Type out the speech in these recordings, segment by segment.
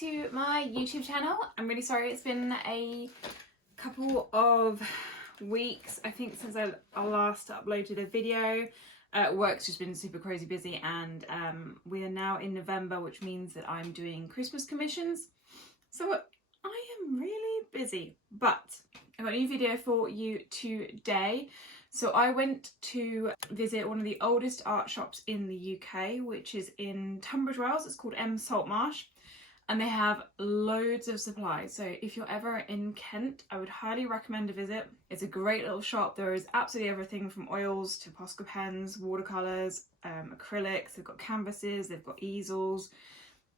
to my YouTube channel. I'm really sorry it's been a couple of weeks, I think, since I last uploaded a video. Work's just been super crazy busy, and we are now in November, which means that I'm doing Christmas commissions. So I am really busy, but I've got a new video for you today. So I went to visit one of the oldest art shops in the UK, which is in Tunbridge Wells. It's called M Saltmarsh, and they have loads of supplies. So if you're ever in Kent, I would highly recommend a visit. It's a great little shop. There is absolutely everything from oils to Posca pens, watercolours, acrylics. They've got canvases, they've got easels.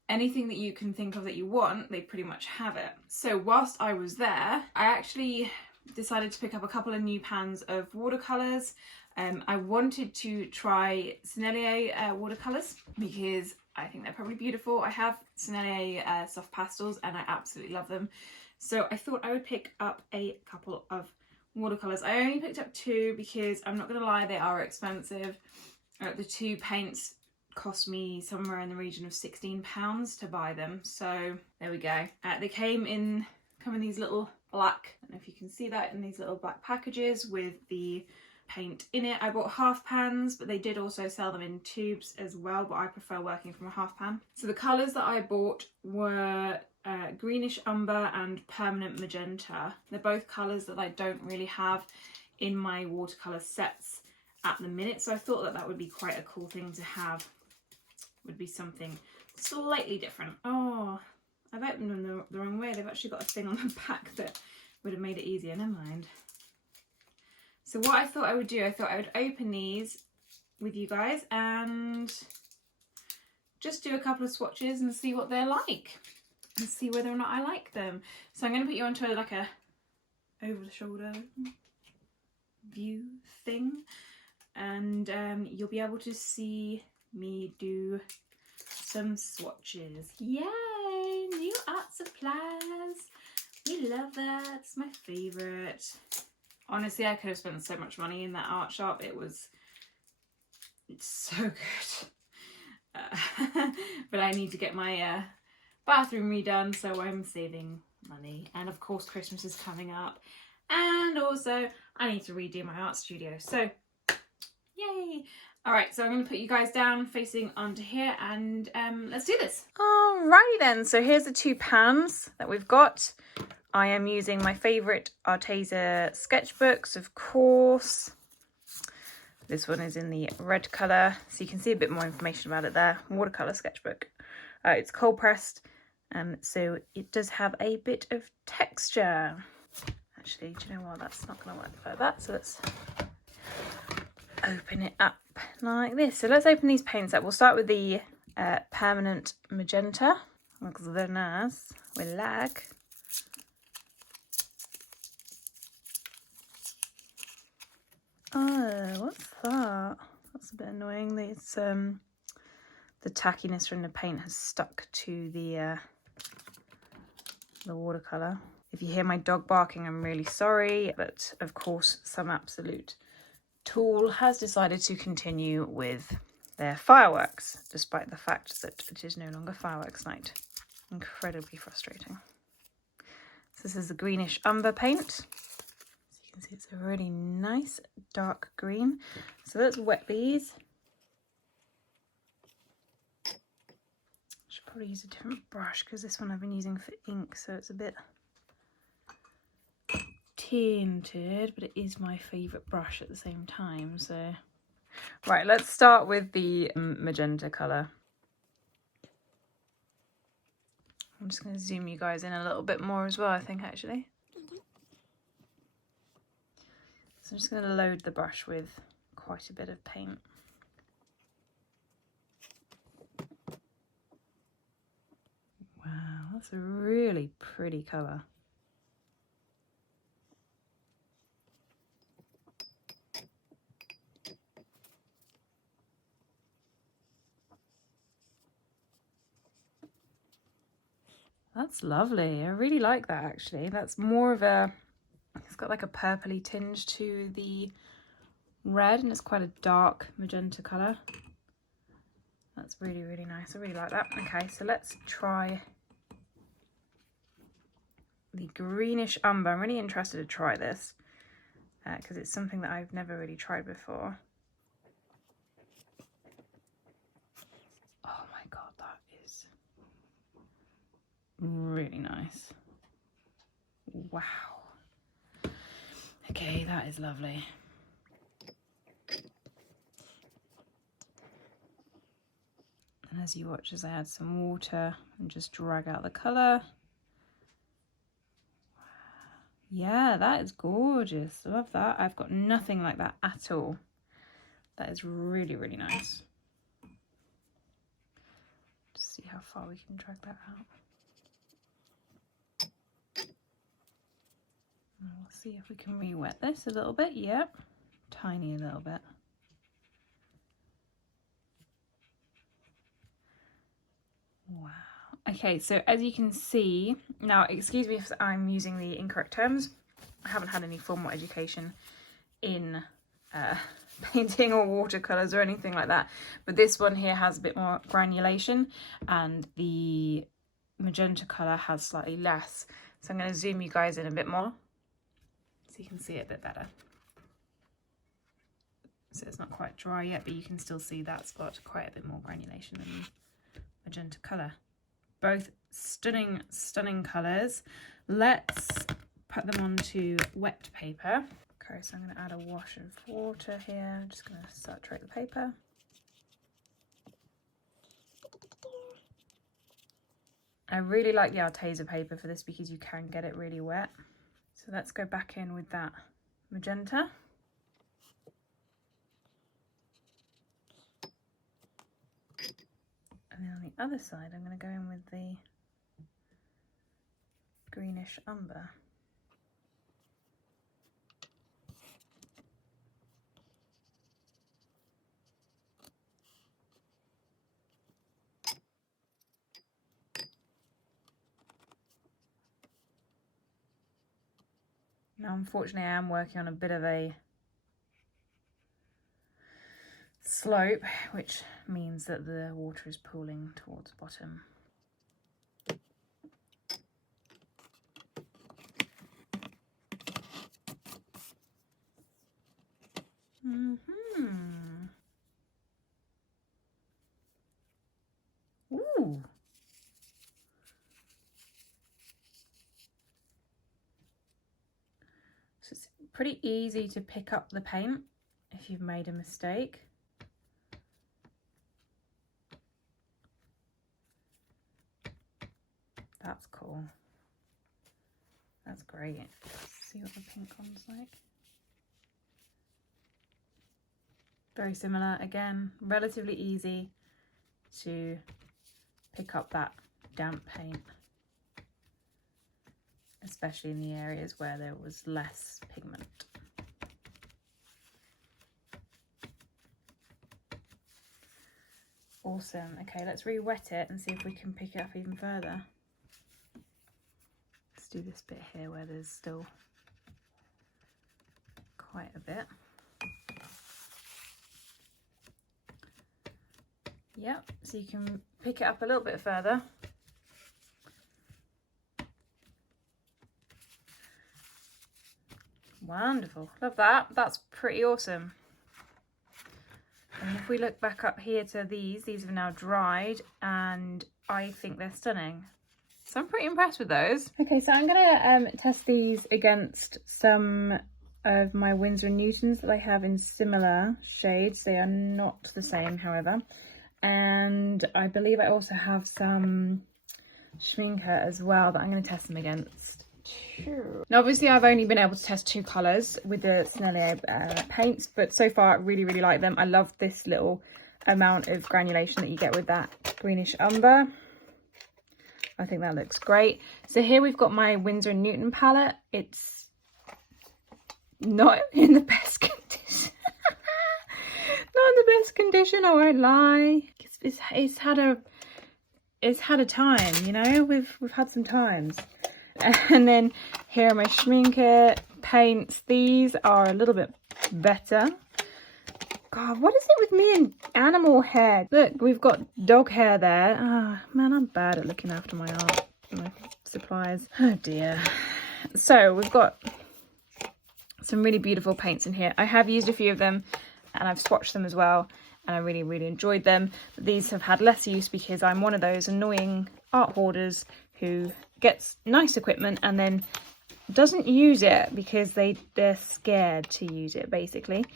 Anything that you can think of that you want, they pretty much have it. So whilst I was there, I actually decided to pick up a couple of new pans of watercolours. I wanted to try Sennelier Watercolors because I think they're probably beautiful. I have Sennelier soft pastels and I absolutely love them. So I thought I would pick up a couple of watercolours. I only picked up two because I'm not going to lie, they are expensive. The two paints cost me somewhere in the region of £16 to buy them. So there we go. They come in these little black, I don't know if you can see that, in these little black packages with the paint in it. I bought half pans, but they did also sell them in tubes as well, but I prefer working from a half pan. So the colours that I bought were Greenish Umber and Permanent Magenta. They're both colours that I don't really have in my watercolour sets at the minute, so I thought that that would be quite a cool thing to have. Would be something slightly different. Oh, I've opened them the wrong way. They've actually got a thing on the back that would have made it easier. Never mind. So what I thought I would do, I thought I would open these with you guys and just do a couple of swatches and see what they're like and see whether or not I like them. So I'm going to put you onto like a over the shoulder view thing, and you'll be able to see me do some swatches. Yay! New art supplies. We love that. It's my favourite. Honestly, I could have spent so much money in that art shop. It's so good. But I need to get my bathroom redone, so I'm saving money. And of course, Christmas is coming up. And also, I need to redo my art studio. So, yay! Alright, so I'm going to put you guys down facing onto here, and let's do this. Alrighty then, so here's the two pans that we've got. I am using my favourite Arteza sketchbooks, of course. This one is in the red colour, so you can see a bit more information about it there. Watercolour sketchbook. It's cold pressed, so it does have a bit of texture. Actually, do you know what? That's not going to work like that, so let's open it up like this. So let's open these paints up. We'll start with the Permanent Magenta, because they're nice. We like. Oh, what's that? That's a bit annoying. It's the tackiness from the paint has stuck to the watercolour. If you hear my dog barking, I'm really sorry, but of course some absolute tool has decided to continue with their fireworks, despite the fact that it is no longer fireworks night. Incredibly frustrating. So this is the Greenish Umber paint. You can see it's a really nice dark green. So let's wet these. I should probably use a different brush because this one I've been using for ink, so it's a bit tinted, but it is my favourite brush at the same time. So right, let's start with the magenta colour. I'm just going to zoom you guys in a little bit more as well, I think, actually. So I'm just going to load the brush with quite a bit of paint. Wow, that's a really pretty colour. That's lovely. I really like that, actually. That's more of a, it's got like a purpley tinge to the red, and it's quite a dark magenta colour. That's really, really nice. I really like that. Okay, so let's try the Greenish Umber. I'm really interested to try this because it's something that I've never really tried before. Oh my god, that is really nice. Wow. Okay, that is lovely. And as you watch as I add some water and just drag out the colour. Yeah, that is gorgeous. I love that. I've got nothing like that at all. That is really, really nice. Just see how far we can drag that out. And we'll see if we can re-wet this a little bit. Yep, tiny a little bit. Wow. Okay, so as you can see, now excuse me if I'm using the incorrect terms. I haven't had any formal education in painting or watercolours or anything like that. But this one here has a bit more granulation and the magenta colour has slightly less. So I'm going to zoom you guys in a bit more so you can see it a bit better. So it's not quite dry yet, but you can still see that's got quite a bit more granulation than magenta colour. Both stunning, stunning colours. Let's put them onto wet paper. Okay, so I'm going to add a wash of water here. I'm just going to saturate the paper. I really like the Arteza paper for this because you can get it really wet. So let's go back in with that magenta. And then on the other side, I'm going to go in with the Greenish Umber. Now, unfortunately, I am working on a bit of a slope, which means that the water is pooling towards the bottom. Ooh. So it's pretty easy to pick up the paint if you've made a mistake. That's cool. That's great. Let's see what the pink one's like. Very similar. Again, relatively easy to pick up that damp paint, especially in the areas where there was less pigment. Awesome. Okay, let's re-wet it and see if we can pick it up even further. Let's do this bit here where there's still quite a bit. Yep, so you can pick it up a little bit further. Wonderful, love that. That's pretty awesome. And if we look back up here to these have now dried and I think they're stunning. So I'm pretty impressed with those. Okay, so I'm gonna test these against some of my Windsor and Newtons that I have in similar shades. They are not the same, however. And I believe I also have some Schmincke as well that I'm going to test them against too. Now obviously I've only been able to test 2 colours with the Sennelier paints, but so far I really, really like them. I love this little amount of granulation that you get with that Greenish Umber. I think that looks great. So here we've got my Windsor and Newton palette. It's not in the best condition. Not in the best condition, I won't lie. It's had a time, you know. We've had some times. And then here are my Schmincke paints. These are a little bit better. God, what is it with me and animal hair? Look, we've got dog hair there. Ah, man, I'm bad at looking after my art, my supplies. Oh dear. So we've got some really beautiful paints in here. I have used a few of them and I've swatched them as well, and I really enjoyed them. But these have had less use because I'm one of those annoying art hoarders who gets nice equipment and then doesn't use it because they're scared to use it, basically.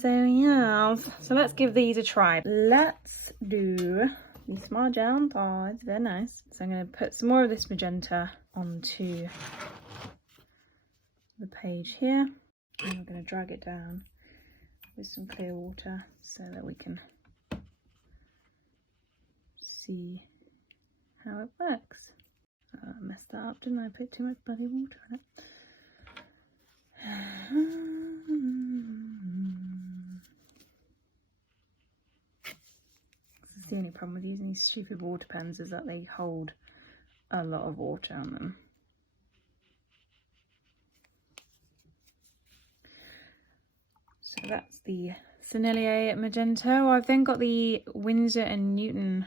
So yeah, so let's give these a try. Let's do the small gel. Oh, it's very nice. So I'm going to put some more of this magenta onto the page here, and we're going to drag it down with some clear water so that we can see how it works. I messed that up, didn't I? Put too much bloody water in it. This is the only problem with using these stupid water pens, is that they hold a lot of water on them. So that's the Sennelier Magenta. I've then got the Windsor and Newton,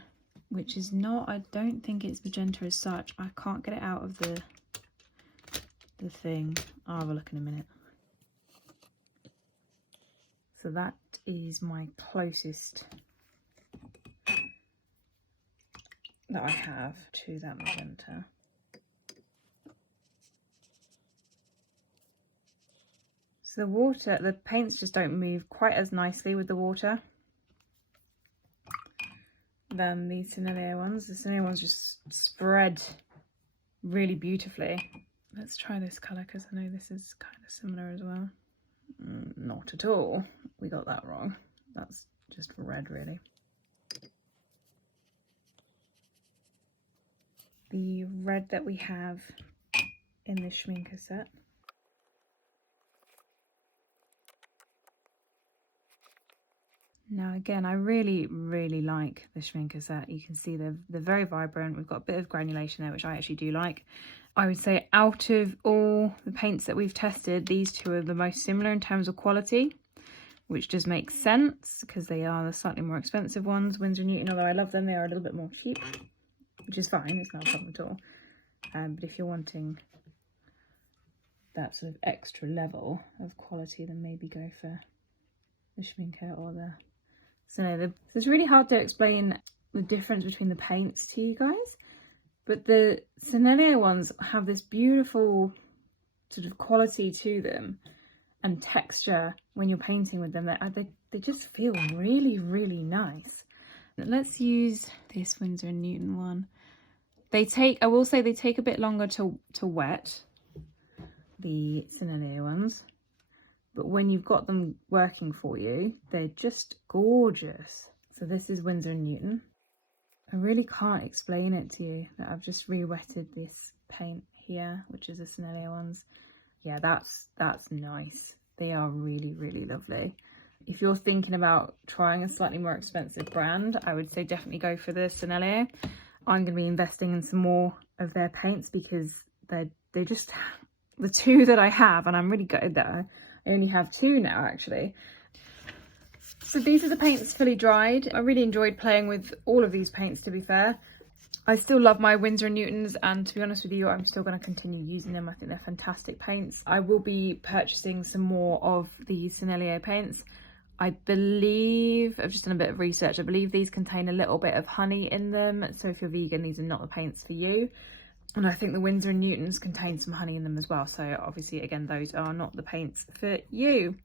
which is not, I don't think it's magenta as such. I can't get it out of the thing. I'll have a look in a minute. So that is my closest that I have to that magenta. So the paints just don't move quite as nicely with the water than the Sennelier ones. The Sennelier ones just spread really beautifully. Let's try this colour because I know this is kind of similar as well. Not at all. We got that wrong. That's just red, really. The red that we have in the Schmincke set. Now again, I really like the Schmincke set. You can see they're very vibrant. We've got a bit of granulation there, which I actually do like. I would say out of all the paints that we've tested, these two are the most similar in terms of quality, which just makes sense because they are the slightly more expensive ones. Windsor and Newton, although I love them, they are a little bit more cheap, which is fine. It's not a problem at all. But if you're wanting that sort of extra level of quality, then maybe go for the Schmincke or the Sennelier. So it's really hard to explain the difference between the paints to you guys, but the Sennelier ones have this beautiful sort of quality to them and texture when you're painting with them. They just feel really nice. Let's use this Winsor and Newton one. I will say they take a bit longer to wet, the Sennelier ones. But when you've got them working for you, they're just gorgeous. So this is Winsor and Newton. I really can't explain it to you, that I've just re-wetted this paint here, which is the Sennelier ones. Yeah, that's nice. They are really lovely. If you're thinking about trying a slightly more expensive brand, I would say definitely go for the Sennelier. I'm going to be investing in some more of their paints because they're just the two that I have, and I'm really gutted that I only have two now, actually. So these are the paints fully dried. I really enjoyed playing with all of these paints, to be fair. I still love my Winsor and Newtons, and to be honest with you, I'm still going to continue using them. I think they're fantastic paints. I will be purchasing some more of the Sennelier paints. I believe, I've just done a bit of research, I believe these contain a little bit of honey in them. So if you're vegan, these are not the paints for you. And I think the Winsor and Newtons contain some honey in them as well. So obviously, again, those are not the paints for you.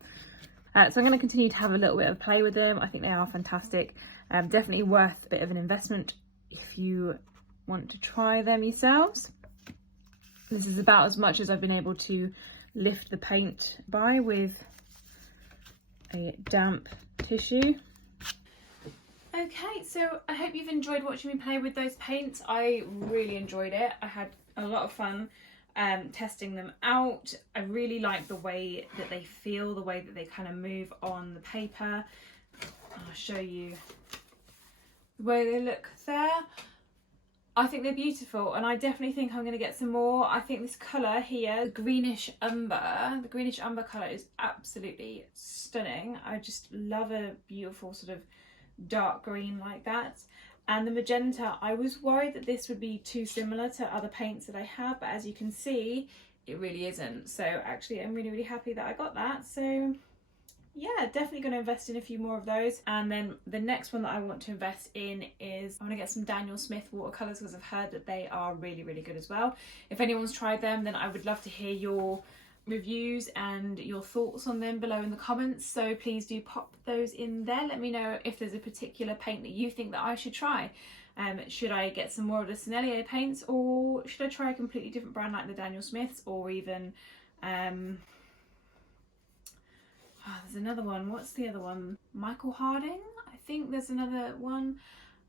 So I'm going to continue to have a little bit of play with them. I think they are fantastic. Definitely worth a bit of an investment if you want to try them yourselves. This is about as much as I've been able to lift the paint by with a damp tissue. Okay, so I hope you've enjoyed watching me play with those paints. I really enjoyed it. I had a lot of fun testing them out. I really like the way that they feel, the way that they kind of move on the paper. I'll show you the way they look there. I think they're beautiful, and I definitely think I'm going to get some more. I think this colour here, the Greenish Umber colour is absolutely stunning. I just love a beautiful sort of dark green like that. And the Magenta, I was worried that this would be too similar to other paints that I have, but as you can see, it really isn't. So actually I'm really, really happy that I got that. So yeah, definitely going to invest in a few more of those. And then the next one that I want to invest in is I want to get some Daniel Smith watercolours, because I've heard that they are really, really good as well. If anyone's tried them, then I would love to hear your reviews and your thoughts on them below in the comments. So please do pop those in there. Let me know if there's a particular paint that you think that I should try. Should I get some more of the Sennelier paints, or should I try a completely different brand like the Daniel Smiths, or even there's another one. What's the other one? Michael Harding? I think there's another one.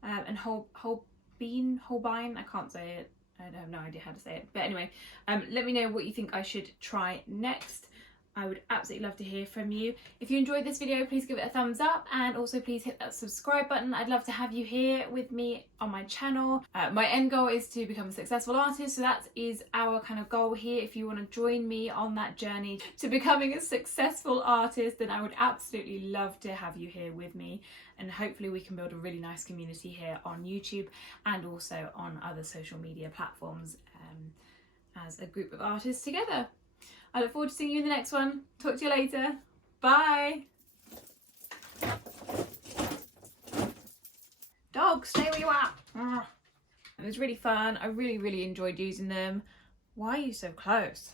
And Holbein. I can't say it. I have no idea how to say it. But anyway, let me know what you think I should try next. I would absolutely love to hear from you. If you enjoyed this video, please give it a thumbs up, and also please hit that subscribe button. I'd love to have you here with me on my channel. My end goal is to become a successful artist, so that is our kind of goal here. If you want to join me on that journey to becoming a successful artist, then I would absolutely love to have you here with me, and hopefully we can build a really nice community here on YouTube and also on other social media platforms as a group of artists together. I look forward to seeing you in the next one. Talk to you later. Bye. Dog, stay where you are. It was really fun. I really, really enjoyed using them. Why are you so close?